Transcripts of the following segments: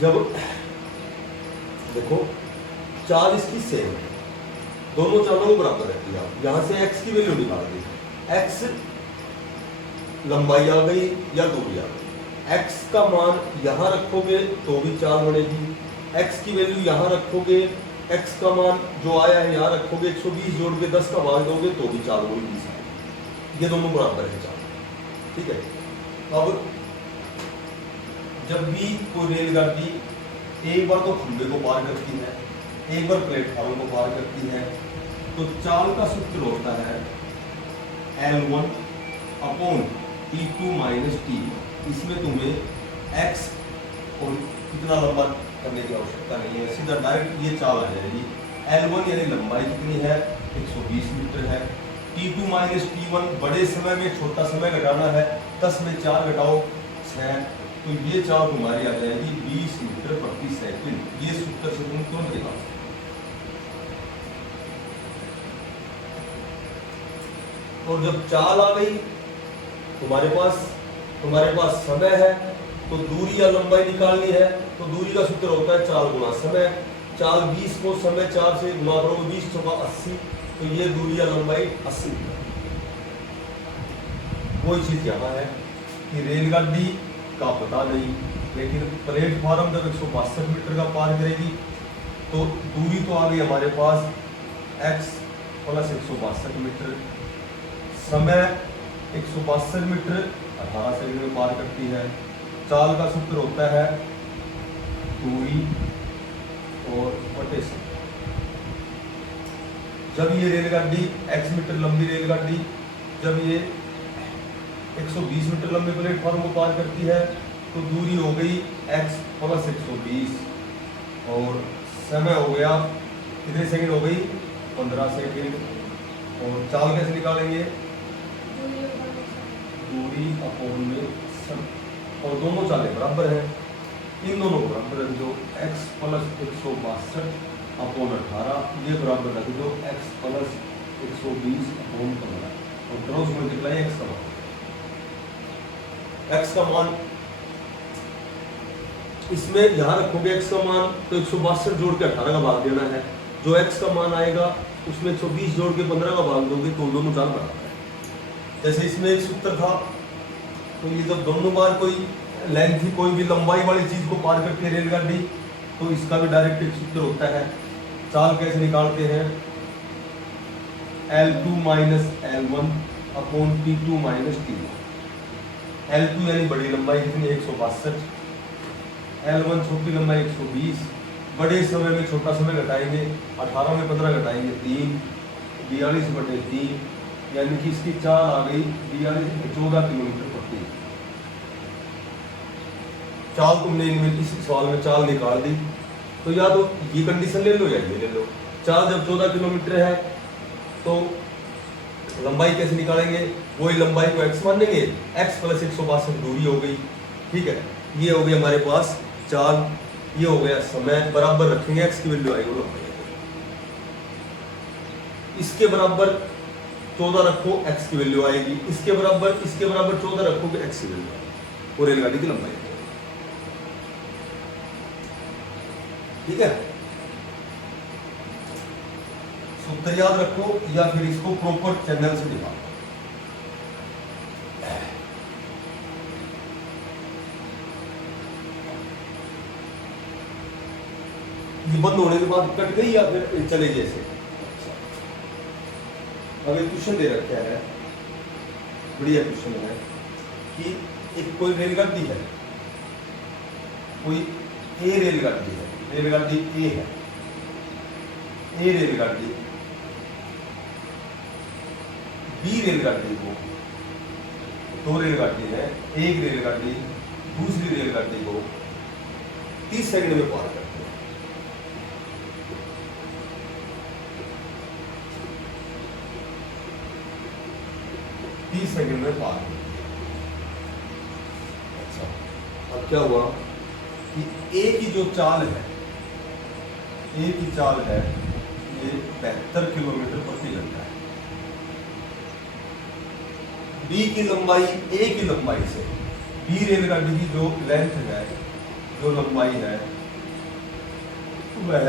जब देखो चाल इसकी सेम है, दोनों चालों को बराबर रहती है। आप यहाँ से x की वैल्यू निकाल दी, x लंबाई आ गई या दूरी आ गई। x का मान यहाँ रखोगे तो भी चाल बनेगी, x की वैल्यू यहाँ रखोगे, x का मान जो आया है यहाँ रखोगे, 120 जोड़ के 10 का भाग दोगे तो भी चाल वही 20 आएगी। ये दोनों बराबर है चाल, ठीक है। अब जब भी कोई रेलगाड़ी एक बार तो खंबे को पार करती है, एक बार प्लेटफॉर्म को पार करती है, तो चाल का सूत्र होता है L1 upon T2 minus T। इसमें तुम्हें x और कितना लंबा करने की आवश्यकता नहीं है, सीधा डायरेक्ट ये चाल आ जाएगी। L1 यानी लंबाई कितनी है, 120 मीटर है। T2 माइनस T1 बड़े समय में छोटा समय घटाना है, 10 में 4 घटाओ 6, तो ये चाल तुम्हारी आ जाएगी 20 मीटर प्रति सेकंड। ये सूत्र से तुम तुरंत निकाल सकते। और जब चाल आ गई तुम्हारे पास समय है, तो दूरी या लंबाई निकालनी है, तो दूरी का सूत्र होता है चाल गुना समय। चाल 20 को समय 4 से गुणा करोगे, 20 × 80, तो ये दूरी या लंबाई 80 मीटर। कोई चीज यहाँ है कि रेलगाड़ी का पता नहीं, लेकिन प्लेटफॉर्म जब 162 मीटर का पार करेगी तो दूरी तो आ गई हमारे पास x प्लस 162 मीटर, समय 162 मीटर 18 सेकंड में पार करती है। चाल का सूत्र होता है दूरी और बटे समय। जब ये रेलगाड़ी x मीटर लंबी रेलगाड़ी जब ये 120 मीटर लंबे प्लेटफॉर्म को पार करती है तो दूरी हो गई x प्लस 120 और समय हो गया कितने सेकंड हो गई, 15 सेकंड। और चाल कैसे निकालेंगे, दूरी अपॉन में समय, और दोनों चालें बराबर हैं, इन दोनों को बराबर रख दो। x प्लस 162 अपॉन 18 ये बराबर रख दो x प्लस 120 अपॉन 15 और क्रॉस मल्टीप्लाई x का मान। x का मान इसमें यहाँ रखोगे, x का मान तो 162 जोड़ के 18 का भाग देना है, जो x का मान आएगा उसमें 120 जोड़ के 15 का भाग दोगे तो दोनों चाल बराबर है। जैसे इसमें एक सूत्र था, तो ये जब दोनों बार कोई लेंथ कोई भी लंबाई वाली चीज को पार करती है रेलगाड़ी, तो इसका भी डायरेक्ट एक सूत्र होता है। चाल कैसे निकालते हैं, L2 minus L1 upon T2 minus T1। L2 यानी बड़ी लंबाई कितनी, 162, L1 छोटी लंबाई 120, बड़े समय में छोटा समय घटाएंगे, 18 में 15 घटाएंगे 3, 42/3, यानी कि इसकी चाल आ गई 14 किलोमीटर प्रति। चाल तुमने इनमें इस सवाल में चाल निकाल दी, तो या तो ये कंडीशन ले लो या ये ले लो। चाल जब 14 किलोमीटर है तो लंबाई कैसे निकालेंगे, वही लंबाई को x मानेंगे, x प्लस 162 दूरी हो गई, ठीक है। ये हो गई हमारे पास चाल, ये हो गया समय, बराबर रखेंगे, x की वैल्यू आएगी लंबाई, इसके बराबर 14 रखो x की वैल्यू आएगी, इसके बराबर 14 रखोगे x की वैल्यू आएगी, और रेलगाड़ी की लंबाई, ठीक है। सूत्र याद रखो या फिर इसको प्रॉपर चैनल से निकालो। ये बंद होने के बाद कट गई या फिर चलेगी ऐसे। अब एक क्वेश्चन दे रखा है, बढ़िया क्वेश्चन है कि एक कोई रेलगाड़ी है, कोई ए रेलगाड़ी है, रेलगाड़ी ए है, ए रेलगाड़ी बी रेलगाड़ी को, दो रेलगाड़ी है, एक रेलगाड़ी दूसरी रेलगाड़ी को 30 सेकंड में पार करती है। सेकंड में पार करती है। अच्छा, अब क्या हुआ कि ए की जो चाल है, ए की चाल है ये 72 किलोमीटर प्रति घंटा है। बी की लंबाई ए की लंबाई से, बी रेलगाड़ी की जो लेंथ है जो लंबाई है वह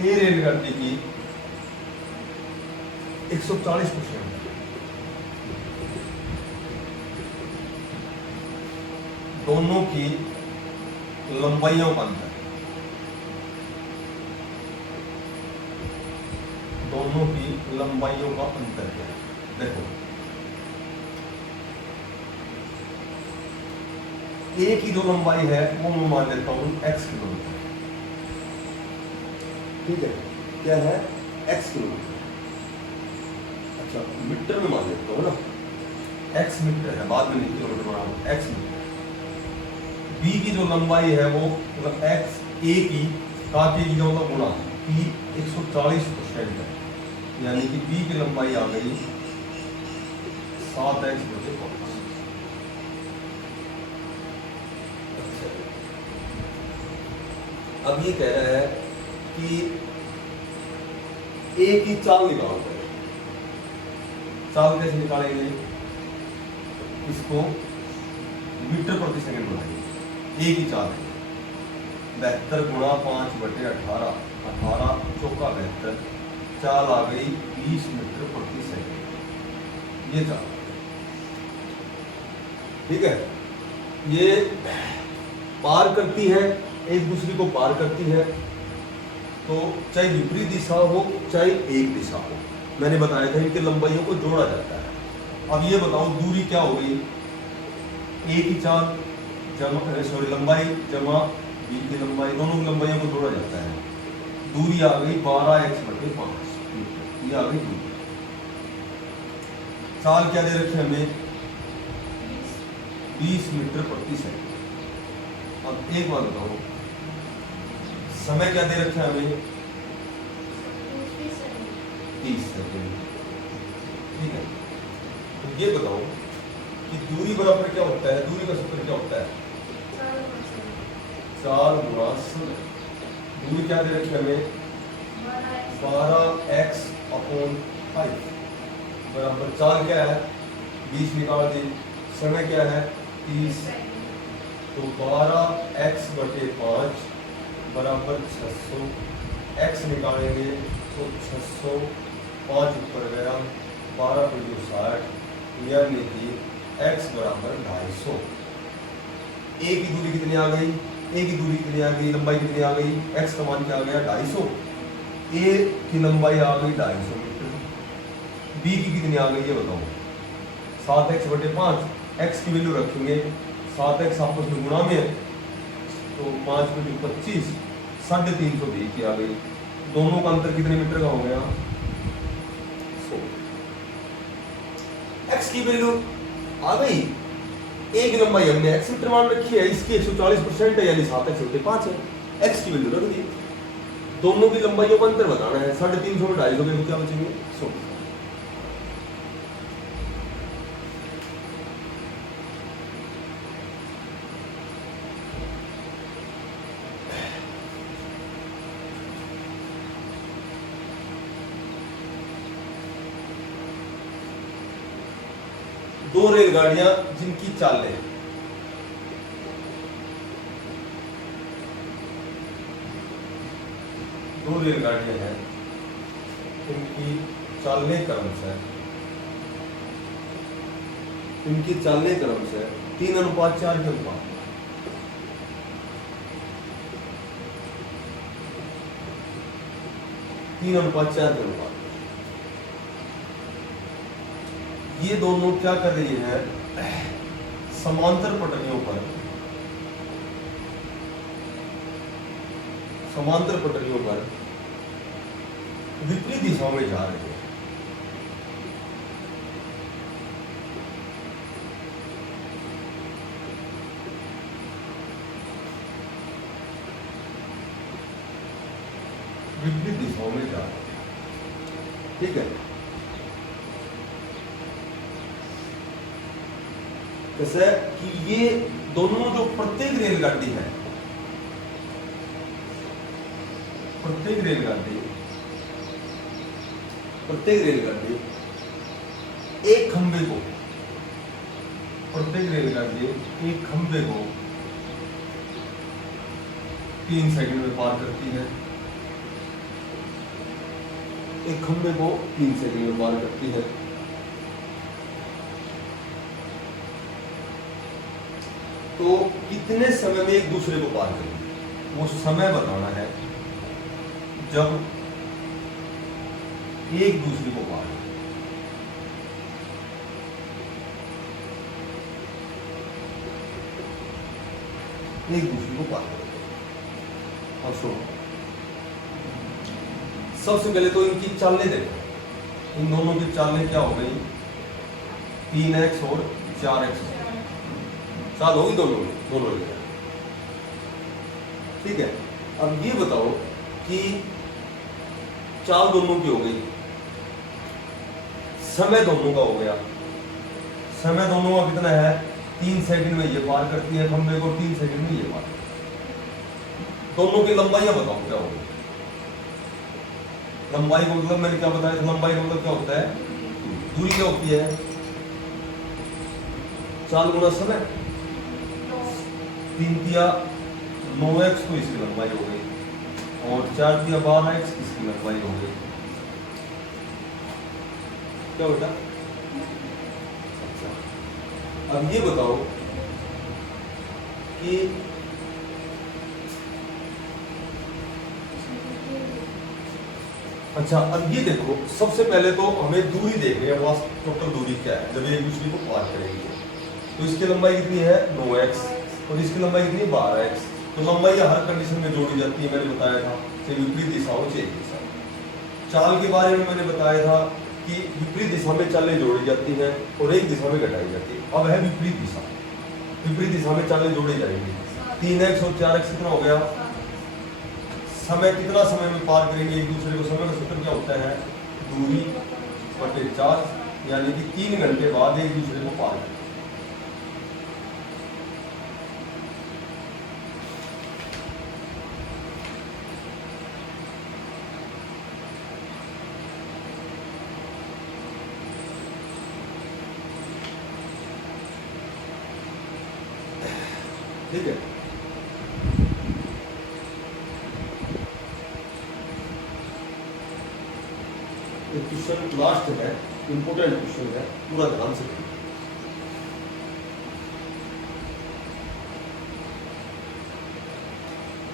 ए रेलगाड़ी की 140% है। दोनों की लंबाइयों का अंतर, दोनों की लंबाइयों का अंतर क्या है? देखो, ए की जो लंबाई है वो मैं मान लेता हूं x किलोमीटर, ठीक है, क्या है x किलोमीटर, अच्छा मीटर में मान लेता हूँ ना, x मीटर है, बाद में नहीं किलोमीटर बनाऊंगा, x मीटर। b की जो लंबाई है वो मतलब x a की का के की जो गुणा की 140% है, यानी कि b की लंबाई आ गई 7x/5। अब ये कह रहा है कि ए की चाल निकाल दो। चाल कैसे निकालेंगे? इसको मीटर प्रति सेकंड बनाएंगे। ए की चाल है 72 गुणा 5/18, 18 चौका 72, चाल आ गई 20 मीटर प्रति सेकंड। ये चाल, ठीक है, ये पार करती है, एक दूसरे को पार करती है, तो चाहे विपरीत दिशा हो चाहे एक दिशा हो। मैंने बताया था इनकी लंबाइयों को जोड़ा जाता है। अब ये बताओ दूरी क्या हो गई? ए की चाल जमा लंबाई जमा बी की लंबाई, दोनों की लंबाइयों को जोड़ा जाता है। दूरी आ गई 12x/5, ये आ गई दूरी। चाल क्या दे रखी है हमें? 20 मीटर प्रति सेकंड। अब एक बात बताओ, समय क्या दे रखा है हमें? 30 सेकंड, ठीक है। तो ये बताओ कि दूरी बराबर क्या होता है? दूरी का सूत्र क्या होता है? 4 गुणा समय। दूरी क्या दे रखी है हमें? 12x/5 बराबर चाल क्या है? 20 निकाल दी। समय क्या है? 30। तो 12x/5 बराबर 600। x निकालेंगे तो 600, 5 ऊपर गया, 12×60, यानी कि x बराबर 250। ए की दूरी कितनी आ गई? ए की दूरी कितनी आ गई? लंबाई कितनी आ गई? x का मान क्या आ गया? 250। ए की लंबाई आ गई 250 मीटर। बी की कितनी आ गई ये बताओ? 7x/5। x की वैल्यू रखेंगे, 7x आपस में गुणा में, तो 5×25, 350 की आ गई। दोनों का अंतर कितने मीटर का हो गया? 100। x की वैल्यू आ गई, ए की लंबाई हमने x मीटर मान रखी है, इसकी 140% है, यानी 7x/5 है। x की वैल्यू रख दी। दोनों की लंबाइयों का अंतर बताना है, 350 में 250 में क्या बचेंगे? 100। दो रेलगाड़ियां जिनकी चालें दो रेलगाड़ियां हैं, इनकी चालें क्रमशः 3:4 के अनुपात, तीन अनुपात 4 के अनुपात। ये दोनों क्या कर रही है? समांतर पटरियों पर विपरीत दिशाओं में जा रही है। विपरीत दिशाओं में जा रही है, ठीक है। जैसे कि ये दोनों जो प्रत्येक रेलगाड़ी एक खंबे को 3 सेकंड में पार करती है, एक खंबे को 3 सेकंड में पार करती है। तो कितने समय में एक दूसरे को पार करेंगे, वो समय बताना है जब एक दूसरे को पार करें। एक दूसरे को पार करें। और सुनो, सबसे पहले तो इनकी चालें देखो, इन दोनों की चालें क्या हो गई, 3x और 4x चाल होगी दोनों की। ठीक है, अब ये बताओ कि चाल दोनों की हो गई, समय दोनों का हो गया। समय दोनों का कितना है, 3 सेकंड में ये पार करती है खंबे को, 3 सेकंड में ये पार करती है। दोनों की लंबाइयां बताओ क्या होगी। लंबाई का मतलब मैंने क्या बताया था, लंबाई का मतलब क्या होता है, दूरी क्या होती है, चाल गुना समय। 3 तिया 9x तो इसकी लंबाई हो गई, और 4 तिया 12x इसकी लंबाई हो गई। क्या बेटा, अच्छा अब ये बताओ कि अच्छा अब ये देखो, सबसे पहले तो हमें दूरी देखनी है, वहां टोटल दूरी क्या है जब एक दूसरे को पार करेंगे। तो इसकी लंबाई कितनी है 9x, और इसकी लंबाई कितनी है 12x। तो लंबाई हर कंडीशन में जोड़ी जाती है, मैंने बताया था, चाहे विपरीत दिशा हो चाहे एक दिशा। चाल के बारे में मैंने बताया था कि विपरीत दिशा में चालें जोड़ी जाती हैं और एक दिशा में घटाई जाती है। अब है विपरीत दिशा, विपरीत दिशा में चालें जोड़ी जाएंगी। 3x और 4x कितना हो गया, समय कितना समय में पार करेंगे एक दूसरे को। समय का सूत्र क्या होता है, दूरी बटे 4, यानी कि 3 घंटे बाद एक दूसरे को पार करेंगे। ठीक है, ये क्वेश्चन लास्ट है, इंपोर्टेंट क्वेश्चन है, पूरा ध्यान से देखिए।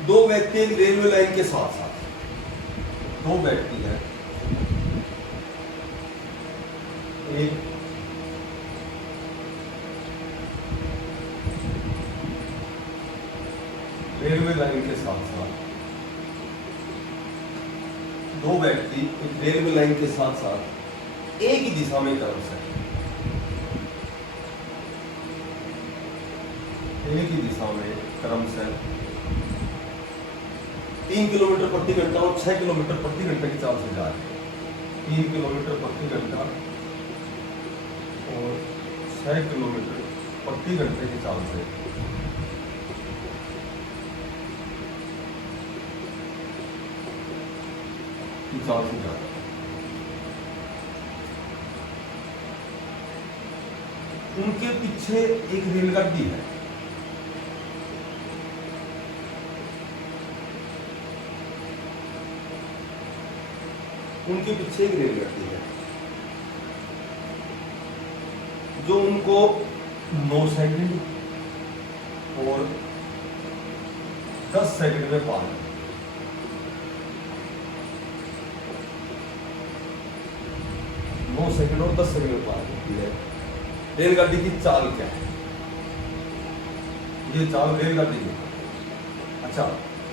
दो व्यक्ति एक रेलवे लाइन के साथ साथ, दो व्यक्ति हैं, एक रेलवे लाइन के साथ साथ, दो व्यक्ति एक रेलवे लाइन के साथ साथ एक ही दिशा में क्रमशः, एक ही दिशा में क्रमशः 3 किलोमीटर प्रति घंटा और 6 किलोमीटर प्रति घंटा की चाल से जा रहे हैं। 3 किलोमीटर प्रति घंटा और 6 किलोमीटर प्रति घंटे की चाल से चाल से जा रहे हैं। उनके पीछे एक रेलगाड़ी है, उनके पीछे एक रेलगाड़ी है जो उनको 9 सेकंड और 10 सेकंड में पार है। 9 सेकंड और 10 सेकंड में पार होती है। रेलगाड़ी की चाल क्या है, ये चाल रेलगाड़ी की। अच्छा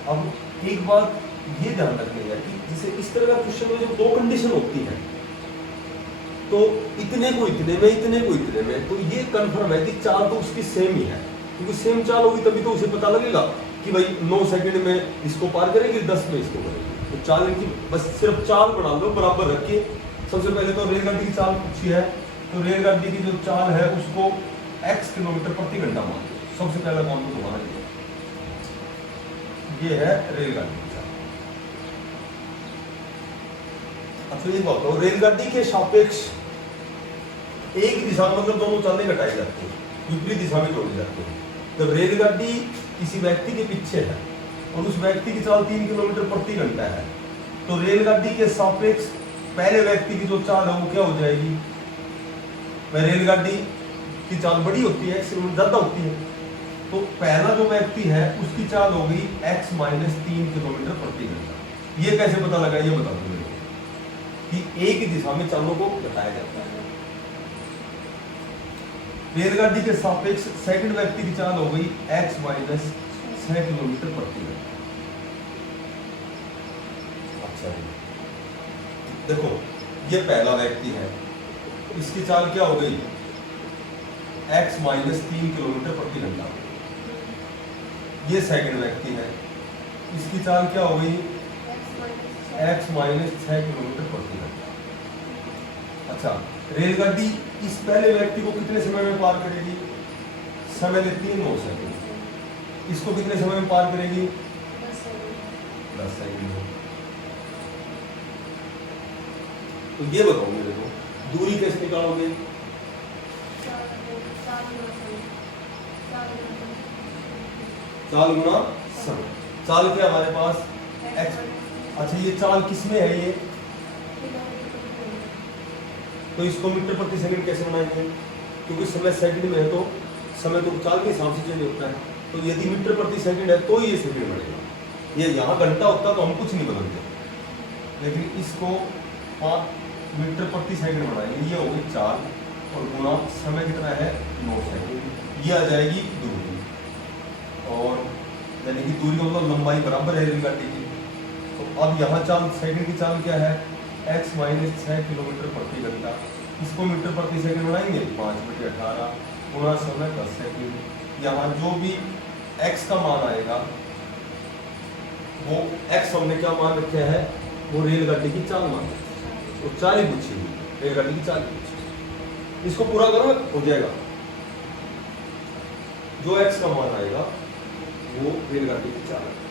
अब एक बात ये ध्यान रखनी है कि जैसे इस तरह का क्वेश्चन में जब 2 कंडीशन होती है तो इतने को इतने में, इतने को इतने में, तो ये कंफर्म है कि चाल तो उसकी सेम ही है, क्योंकि सेम चाल होगी तभी तो उसे पता लगेगा कि भाई 9 सेकंड में इसको पार करेंगे, 10 में इसको करेंगे। तो चाल इनकी बस सिर्फ चाल बना लो, बराबर रखिए। सबसे पहले तो रेलगाड़ी की चाल पूछी है, तो रेलगाड़ी की जो चाल है उसको x किलोमीटर प्रति घंटा मान लो। सबसे पहला काम तो तुम्हारा ये है रेलगाड़ी की चाल। अच्छा ये बात हो, रेलगाड़ी के सापेक्ष एक दिशा में मतलब दोनों चालें घटाई जाती है, विपरीत दिशा में जोड़ी जाती है। जब रेलगाड़ी किसी व्यक्ति के पीछे है और उस व्यक्ति की चाल 3 किलोमीटर प्रति घंटा है, तो रेलगाड़ी के सापेक्ष पहले व्यक्ति की जो चाल है वो क्या हो जाएगी? रेलगाड़ी की चाल बड़ी होती है, एक्सीलरेशन ज्यादा होती है, तो पहला जो व्यक्ति है उसकी चाल हो गई x माइनस 3 किलोमीटर प्रति घंटा। ये कैसे पता लगा, ये बता दो मेरे को कि एक ही दिशा में चालों को बताया जाता है। रेलगाड़ी के सापेक्ष सेकंड व्यक्ति की चाल हो गई x माइनस 6 किलोमीटर प्रति घंटा। अच्छा देखो, ये पहला व्यक्ति है, इसकी चाल क्या हो गई? x माइनस 3 किलोमीटर प्रति घंटा। ये सेकंड व्यक्ति है, इसकी चाल क्या हो गई? x माइनस 6 किलोमीटर प्रति घंटा। अच्छा, रेलगाड़ी इस पहले व्यक्ति को कितने समय में पार करेगी? समय लेती है 9 सेकंड। इसको कितने समय में पार करेगी? 10 सेकंड में। तो ये बताओ मेरे को, दूरी कैसे निकालोगे? चाल गुना समय। चाल क्या हमारे पास? x। अच्छा, ये चाल किसमें है ये? तो इसको मीटर प्रति सेकंड कैसे बनाएंगे? क्योंकि समय सेकंड में है, तो समय तो चाल के हिसाब से चेंज होता है, तो यदि मीटर प्रति सेकंड है तो ये सेकंड बनेगा। ये यहाँ घंटा होता तो हम कुछ नहीं बदलते, लेकिन इसको 5 मीटर प्रति सेकंड बनाएंगे। ये होगी चाल और गुना समय कितना है? 9 सेकंड। ये आ जाएगी दूरी, और यानी कि दूरी का मतलब लंबाई बराबर है रेलगाड़ी की। तो अब यहाँ चाल सेकंड की चाल क्या है? x माइनस 6 किलोमीटर प्रति घंटा। इसको मीटर प्रति सेकंड बनाएंगे 5/18 गुना समय 10 सेकंड। यहाँ जो भी x का मान आएगा वो x हमने क्या मान रखा है? वो रेलगाड़ी की चाल मान, तो चाल ही पूछी हुई, रेलगाड़ी की चाल पूछी। इसको पूरा करो, हो जाएगा। जो x का मान आएगा वो रेलगाड़ी की चाल है।